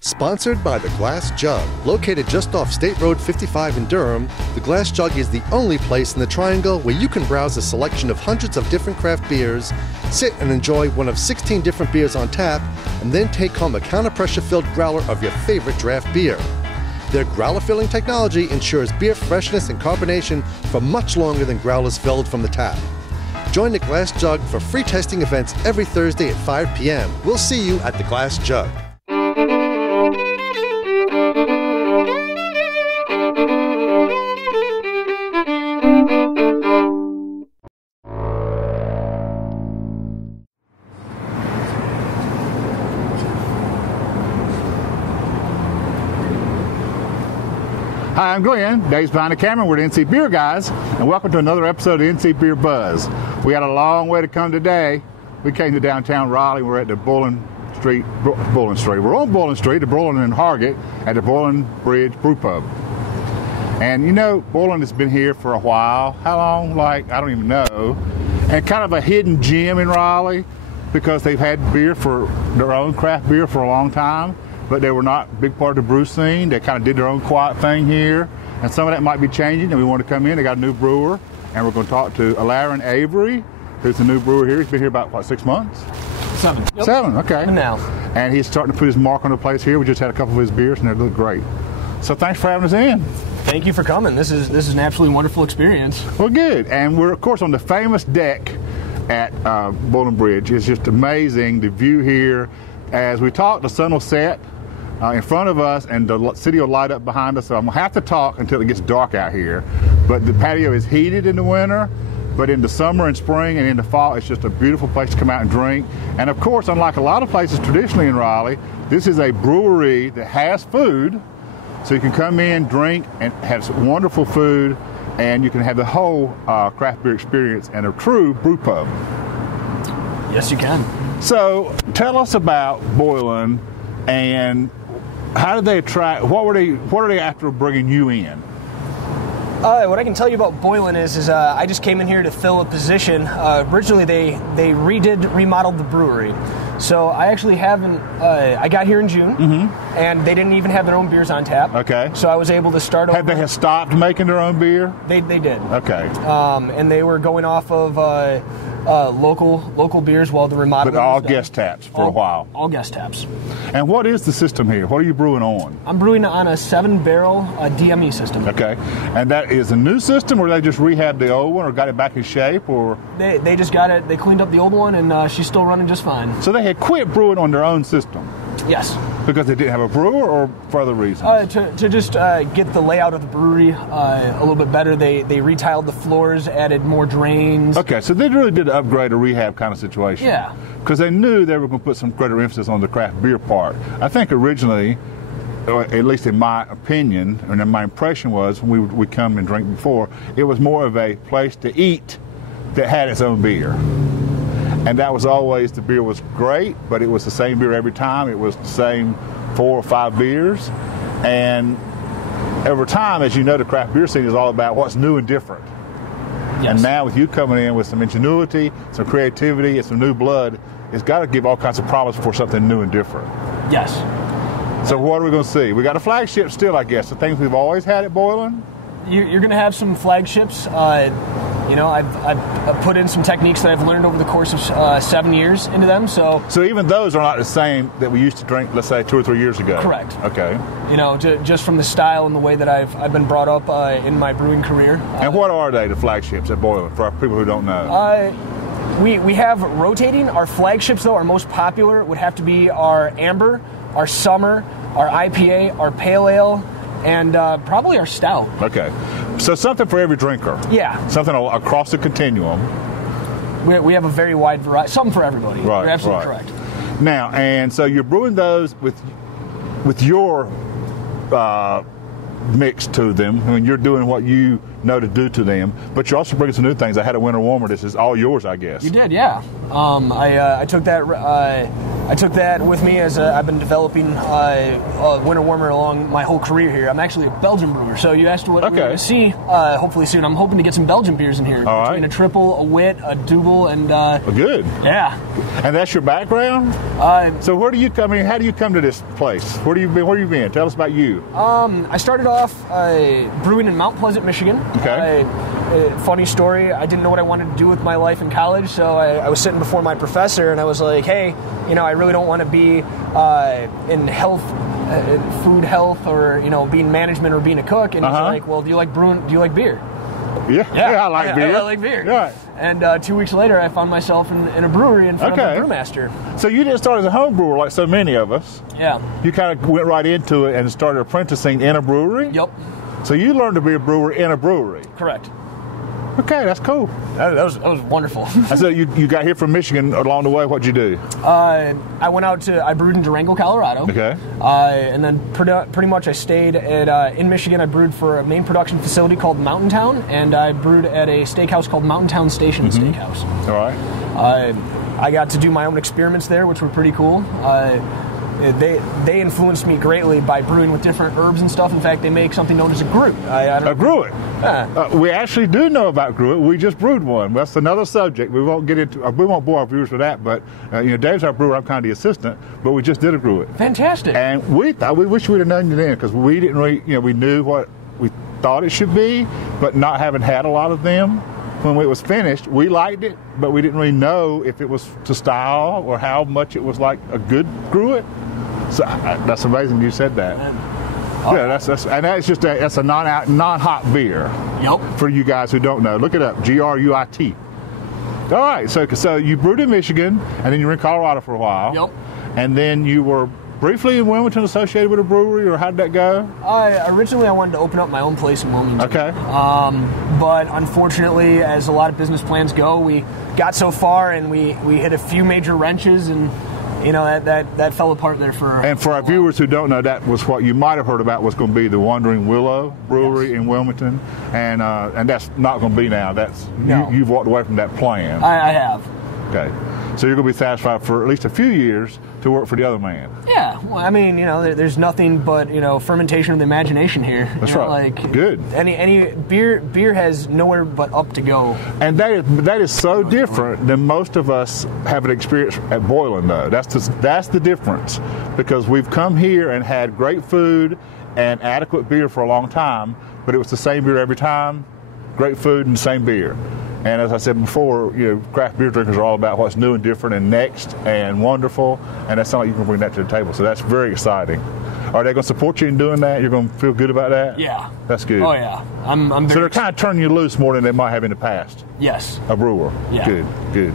Sponsored by the Glass Jug. Located just off State Road 55 in Durham, the Glass Jug is the only place in the Triangle where you can browse a selection of hundreds of different craft beers, sit and enjoy one of 16 different beers on tap, and then take home a counter-pressure-filled growler of your favorite draft beer. Their growler filling technology ensures beer freshness and carbonation for much longer than growlers filled from the tap. Join the Glass Jug for free tasting events every Thursday at 5 p.m. We'll see you at the Glass Jug. Hi, I'm Glenn. Dave's behind the camera. We're the NC Beer Guys, and welcome to another episode of NC Beer Buzz. We had a long way to come today. We came to downtown Raleigh. We're at the Boylan Street. We're on Boylan Street, the Boylan and Hargett, at the Boylan Bridge Brewpub. And you know, Boylan has been here for a while. How long? Like, I don't even know. And kind of a hidden gem in Raleigh because they've had beer for their own craft beer for a long time. But they were not a big part of the brew scene. They kind of did their own quiet thing here. And some of that might be changing, and we want to come in. They got a new brewer, and we're going to talk to Laren Avery, who's the new brewer here. He's been here about, what, 6 months? 7. Yep. 7, okay. Now. And he's starting to put his mark on the place here. We just had a couple of his beers, and they look great. So thanks for having us in. Thank you for coming. This is an absolutely wonderful experience. Well, good. And we're, of course, on the famous deck at Boylan Bridge. It's just amazing, the view here. As we talk, the sun will set in front of us, and the city will light up behind us. So I'm gonna have to talk until it gets dark out here. But the patio is heated in the winter, but in the summer and spring and in the fall, it's just a beautiful place to come out and drink. And of course, unlike a lot of places traditionally in Raleigh, this is a brewery that has food, so you can come in, drink, and have some wonderful food, and you can have the whole craft beer experience and a true brew pub. Yes, you can. So tell us about Boylan, and how did they attract? What are they after bringing you in? What I can tell you about Boylan is I just came in here to fill a position. Originally, they remodeled the brewery, so I actually haven't. I got here in June, and they didn't even have their own beers on tap. Okay. So I was able to start over. Have they stopped making their own beer? They did. Okay. And they were going off of local beers while the remodel. But all guest taps for a while. All guest taps. And what is the system here? What are you brewing on? I'm brewing on a 7-barrel DME system. Okay. And that is a new system, or they just rehabbed the old one, or got it back in shape, or? They just got it. They cleaned up the old one, and she's still running just fine. So they had quit brewing on their own system? Yes. Because they didn't have a brewer, or for other reasons? To just get the layout of the brewery a little bit better. They retiled the floors, added more drains. Okay, so they really did upgrade, a rehab kind of situation. Yeah. Because they knew they were going to put some greater emphasis on the craft beer part. I think originally, or at least in my opinion, and my impression was, when we come and drink before, it was more of a place to eat that had its own beer. And that was always, the beer was great, but it was the same beer every time. It was the same 4 or 5 beers. And over time, as you know, the craft beer scene is all about what's new and different. Yes. And now with you coming in with some ingenuity, some creativity, and some new blood, it's got to give all kinds of promise for something new and different. Yes. So what are we going to see? We got a flagship still, I guess, the things we've always had at Boylan? You're going to have some flagships. You know, I've put in some techniques that I've learned over the course of 7 years into them. So even those are not the same that we used to drink, let's say, 2 or 3 years ago. Correct. Okay. You know, just from the style and the way that I've been brought up in my brewing career. And what are they, the flagships at Boylan, for our people who don't know? We have rotating. Our flagships, though, our most popular would have to be our Amber, our Summer, our IPA, our Pale Ale, and probably our Stout. Okay. So something for every drinker. Yeah. Something across the continuum. We have a very wide variety. Something for everybody. Right. You're absolutely right. correct. Now, and so you're brewing those with your mix to them. I mean, you're doing what you know to do to them, but you're also bringing some new things. I had a winter warmer. This is all yours, I guess. You did, yeah. I took that. I took that with me as I've been developing a winter warmer along my whole career here. I'm actually a Belgian brewer, so you asked what we're going to see. Hopefully soon. I'm hoping to get some Belgian beers in here. All between right. a triple, a wit, a double, and good. Yeah. And that's your background. So where do you come? I mean, how do you come to this place? Where do you been? Where you been? Tell us about you. I started off brewing in Mount Pleasant, Michigan. Okay. Funny story. I didn't know what I wanted to do with my life in college, so I was sitting before my professor, and I was like, "Hey, I really don't want to be in health, food health, or being management or being a cook." And he's like, "Well, do you like brewing? Do you like beer?" Yeah, I like beer. I like beer. Right. And 2 weeks later, I found myself in a brewery in front of a brewmaster. So you didn't start as a home brewer like so many of us. Yeah. You kind of went right into it and started apprenticing in a brewery? Yep. So you learned to be a brewer in a brewery? Correct. Okay, that's cool. That was wonderful. So you got here from Michigan. Along the way, what'd you do? I went out I brewed in Durango, Colorado. Okay. And then pretty much I stayed in Michigan. I brewed for a main production facility called Mountain Town, and I brewed at a steakhouse called Mountain Town Station Steakhouse. All right. I got to do my own experiments there, which were pretty cool. They influenced me greatly by brewing with different herbs and stuff. In fact, they make something known as a gruit. A gruit. Yeah. We actually do know about gruit. We just brewed one. That's another subject. We won't get into. We won't bore our viewers with that. But Dave's our brewer. I'm kind of the assistant. But we just did a gruit. Fantastic. And we wish we'd have known you then, because we didn't really. We knew what we thought it should be, but not having had a lot of them. When it was finished, we liked it, but we didn't really know if it was to style or how much it was like a good gruit. So that's amazing you said that. Yeah, that's a non-hot beer. Yep. For you guys who don't know, look it up. GRUIT. All right, so you brewed in Michigan, and then you were in Colorado for a while. Yep. And then you were briefly in Wilmington associated with a brewery, or how did that go? Originally, I wanted to open up my own place in Wilmington. Okay. But unfortunately, as a lot of business plans go, we got so far and we hit a few major wrenches, and that fell apart there for. And for our viewers who don't know, that was what you might have heard about was going to be the Wandering Willow Brewery in Wilmington, and that's not going to be now. You've walked away from that plan. I have. Okay. So you're going to be satisfied for at least a few years to work for the other man. Yeah, well, I mean, there's nothing but fermentation of the imagination here. That's right. Good. Any beer has nowhere but up to go. And that is so different than most of us have an experience at Boylan, though. That's the difference, because we've come here and had great food and adequate beer for a long time, but it was the same beer every time, great food and the same beer. And as I said before, craft beer drinkers are all about what's new and different and next and wonderful, and that's not like you can bring that to the table. So that's very exciting. Are they going to support you in doing that? You're going to feel good about that? Yeah. That's good. Oh, yeah. I'm very So they're kind of turning you loose more than they might have in the past. Yes. A brewer. Yeah. Good.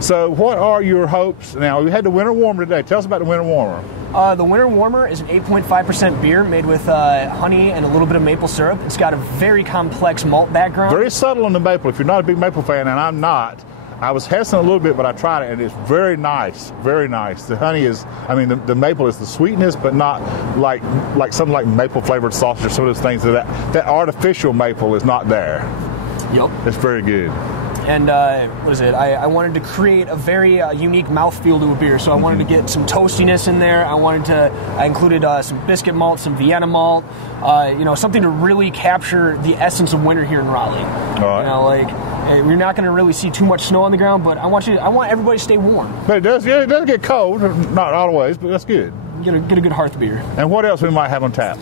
So what are your hopes? Now, we had the Winter Warmer today. Tell us about the Winter Warmer. The Winter Warmer is an 8.5% beer made with honey and a little bit of maple syrup. It's got a very complex malt background. Very subtle on the maple. If you're not a big maple fan, and I'm not, I was hesitant a little bit, but I tried it, and it's very nice. Very nice. The honey is, the maple is the sweetness, but not like something like maple flavored sausage or some of those things. That artificial maple is not there. Yep. It's very good. And what is it? I wanted to create a very unique mouthfeel to a beer, so I wanted to get some toastiness in there. I included some biscuit malt, some Vienna malt, something to really capture the essence of winter here in Raleigh. All right. We're not going to really see too much snow on the ground, but I want everybody to stay warm. But it does get cold, not always, but that's good. Get a good hearth beer. And what else we might have on tap?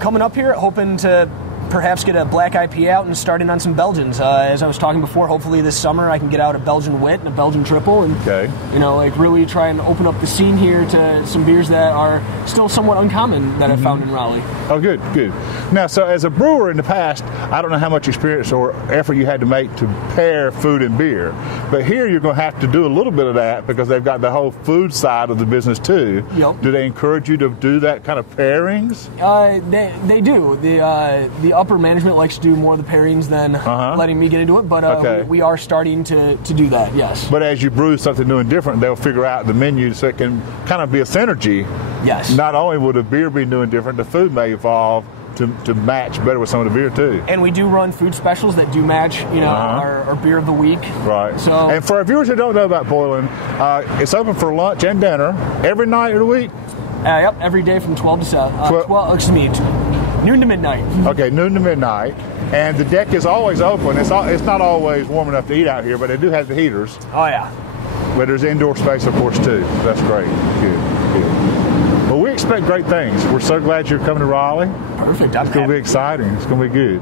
Coming up here, hoping to perhaps get a black IPA out and starting on some Belgians. As I was talking before, hopefully this summer I can get out a Belgian wit and a Belgian triple, and really try and open up the scene here to some beers that are still somewhat uncommon that I've found in Raleigh. Oh, good. Now, so as a brewer in the past, I don't know how much experience or effort you had to make to pair food and beer, but here you're going to have to do a little bit of that because they've got the whole food side of the business too. Yep. Do they encourage you to do that kind of pairings? They do. The upper management likes to do more of the pairings than letting me get into it, but we are starting to do that, yes. But as you brew something new and different, they'll figure out the menu so it can kind of be a synergy. Yes. Not only will the beer be new and different, the food may evolve to match better with some of the beer too. And we do run food specials that do match, our beer of the week. Right. So, and for our viewers who don't know about Boylan, it's open for lunch and dinner every night of the week. Yep, every day from 12 to 7. Noon to midnight. Okay, noon to midnight. And the deck is always open. It's not always warm enough to eat out here, but they do have the heaters. Oh, yeah. But there's indoor space, of course, too. That's great. Good. Well, we expect great things. We're so glad you're coming to Raleigh. Perfect. It's going to be exciting. It's going to be good.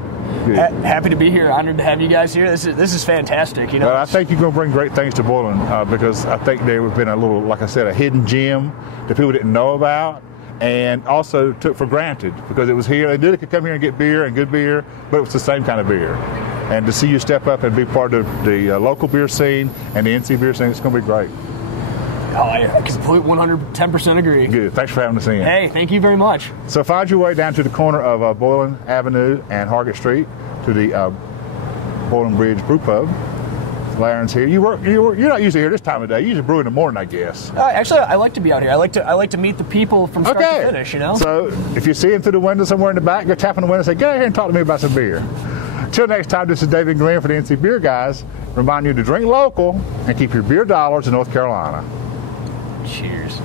Happy to be here. Honored to have you guys here. This is fantastic. Well, I think you're going to bring great things to Boylan because I think there have been a little, like I said, a hidden gem that people didn't know about and also took for granted because it was here. They could come here and get beer and good beer, but it was the same kind of beer. And to see you step up and be part of the local beer scene and the NC beer scene, it's going to be great. Oh, I completely 110% agree. Good. Thanks for having us in. Hey, thank you very much. So find your way down to the corner of Boylan Avenue and Hargett Street to the Boylan Bridge Brewpub. Laren's here. You're not usually here this time of day. You usually brew in the morning, I guess. Actually, I like to be out here. I like to meet the people from start to finish. So if you see him through the window somewhere in the back, go tap on the window and say, "Get out here and talk to me about some beer." Till next time, this is David Glenn for the NC Beer Guys. Remind you to drink local and keep your beer dollars in North Carolina. Cheers.